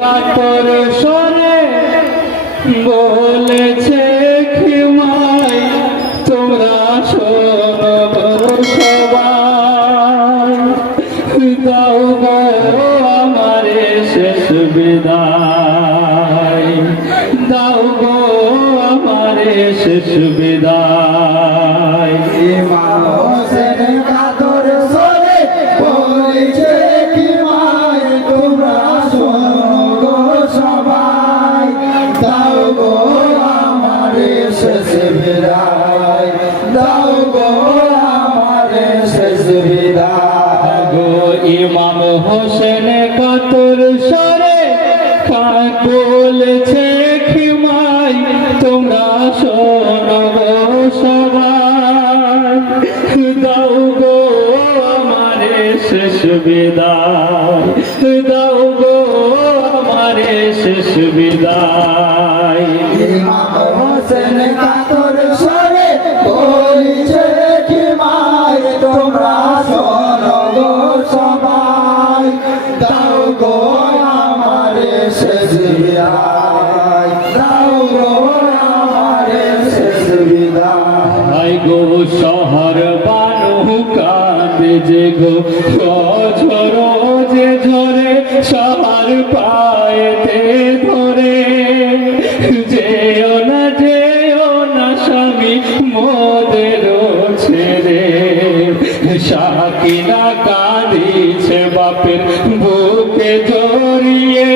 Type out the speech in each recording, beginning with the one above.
কাতর সরে বলেছে খিমাই তোমরা শোনো সবাই। দাও আমারে শেষ বিদায়। দাও আমারে শেষ বিদায়। হোসেন কতর সরে বলেছে খিমাই, তোমরা শোনো গো সবাই। দাও গো আমারে শেষ বিদায়, দাও গো আমারে শেষ বিদায়। গো শহর বানু কাঁদে যে গো। ঝর যে ঝরে শহর পায়েতে ধরে। যেও না যেও না স্বামী, মোদের ছেড়ে সাকিনা কাঁদিছে বাপের বুকে জড়িয়ে,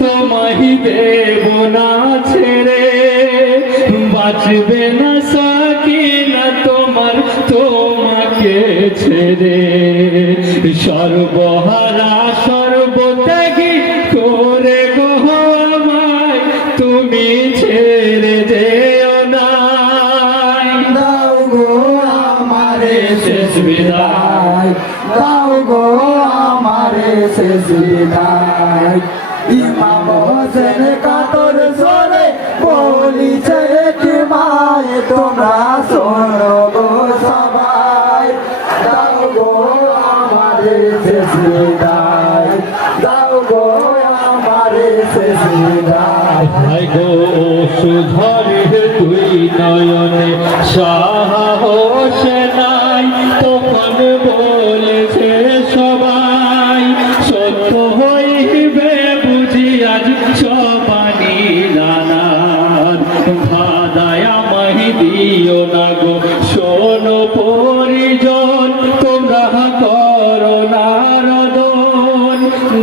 তোমায় দেব না ছেড়ে। বাঁচবে না ছেড়ে সর্বহারা, সর্বত্যাগী করে গো আমায়। তুমি ছেড়ে যেও না। দাও গো আমারে শেষ বিদায়। দাও গো আমারে শেষ বিদায়। ইমাম হোসেন কাতর সরে বলিছে কি মায় তোমরা শোনো আমারে শেষ বিদায় দাও গো আমারে শেষ ভাই গো সুধরে তুই নয়নে সাহস নাই, তখন সবাই, সত্য হইবে বুঝি আজ সবানি নানার। ভাদায় আমায় দিও না গো করো নারদন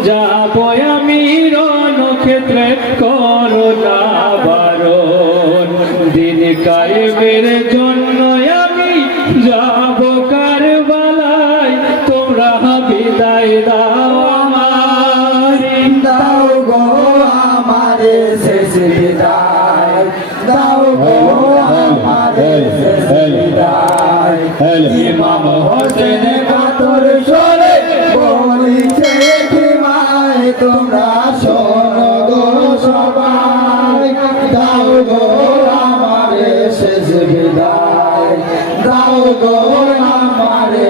যাব আমি রণক্ষেত্রে করো না বারণ দিন কায়েমের জন্য আমি যাব কারবালায় তোমরা বিদায় দাও আমার দাও গো আমারে শেষ বিদায়। দাও গো আমারে শেষ বিদায়। ইমাম হোসেন সবাই দাও গো আমারে শেষ বিদায়। দাও গো আমারে